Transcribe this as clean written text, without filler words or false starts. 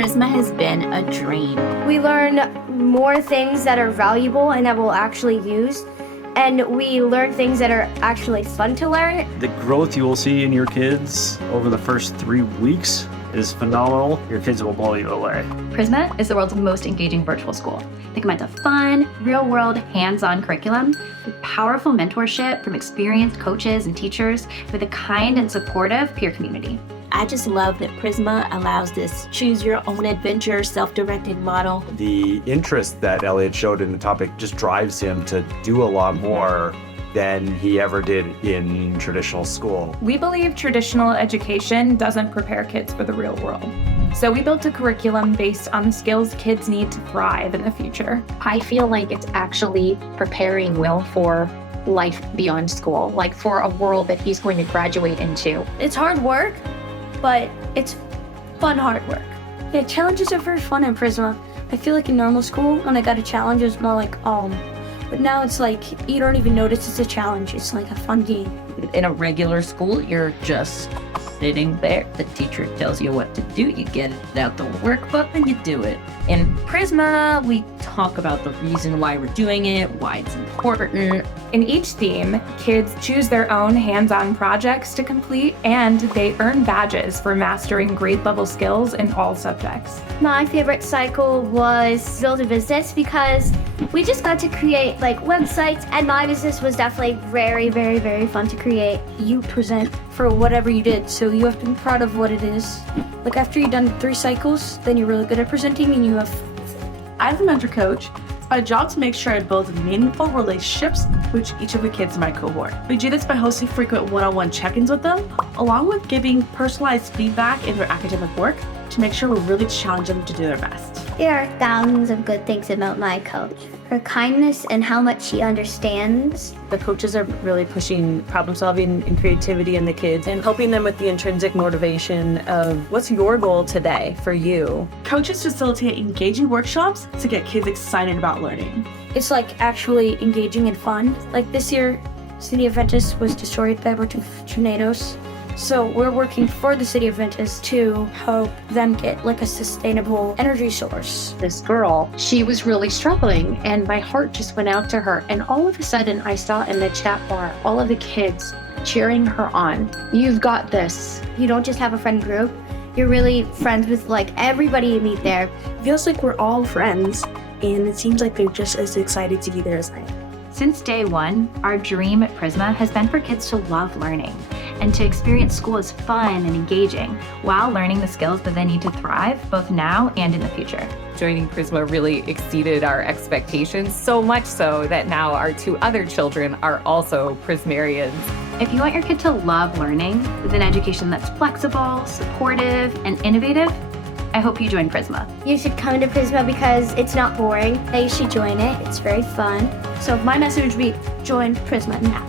Prisma has been a dream. We learn more things that are valuable and that we'll actually use. And we learn things that are actually fun to learn. The growth you will see in your kids over the first 3 weeks is phenomenal. Your kids will blow you away. Prisma is the world's most engaging virtual school. They combine a fun, real-world, hands-on curriculum with powerful mentorship from experienced coaches and teachers with a kind and supportive peer community. I just love that Prisma allows this choose-your-own-adventure, self-directed model. The interest that Elliot showed in the topic just drives him to do a lot more than he ever did in traditional school. We believe traditional education doesn't prepare kids for the real world. So we built a curriculum based on the skills kids need to thrive in the future. I feel like it's actually preparing Will for life beyond school, like for a world that he's going to graduate into. It's hard work, but it's fun hard work. Yeah, challenges are very fun in Prisma. I feel like in normal school, when I got a challenge, it was more like, but now it's like, you don't even notice it's a challenge. It's like a fun game. In a regular school, you're just sitting there. The teacher tells you what to do. You get out the workbook and you do it. In Prisma, we talk about the reason why we're doing it, why it's important. In each theme, kids choose their own hands-on projects to complete, and they earn badges for mastering grade-level skills in all subjects. My favorite cycle was Build a Business because we just got to create like websites, and my business was definitely very, very, very fun to create. You present for whatever you did, so you have to be proud of what it is. Like after you've done 3 cycles, then you're really good at presenting and you have... As a mentor coach, it's my job to make sure I build meaningful relationships with each of the kids in my cohort. We do this by hosting frequent one-on-one check-ins with them, along with giving personalized feedback in their academic work to make sure we really challenge them to do their best. There are thousands of good things about my coach. Her kindness and how much she understands. The coaches are really pushing problem solving and creativity in the kids and helping them with the intrinsic motivation of what's your goal today for you. Coaches facilitate engaging workshops to get kids excited about learning. It's like actually engaging and fun. Like this year, City of Ventus was destroyed by tornadoes. So we're working for the City of Ventus to help them get like a sustainable energy source. This girl, she was really struggling, and my heart just went out to her. And all of a sudden, I saw in the chat bar all of the kids cheering her on. You've got this. You don't just have a friend group. You're really friends with like everybody you meet there. It feels like we're all friends, and it seems like they're just as excited to be there as I am. Since day one, our dream at Prisma has been for kids to love learning and to experience school as fun and engaging while learning the skills that they need to thrive both now and in the future. Joining Prisma really exceeded our expectations, so much so that now our 2 other children are also Prismarians. If you want your kid to love learning with an education that's flexible, supportive, and innovative, I hope you join Prisma. You should come to Prisma because it's not boring. You should join it. It's very fun. So my message would be join Prisma now.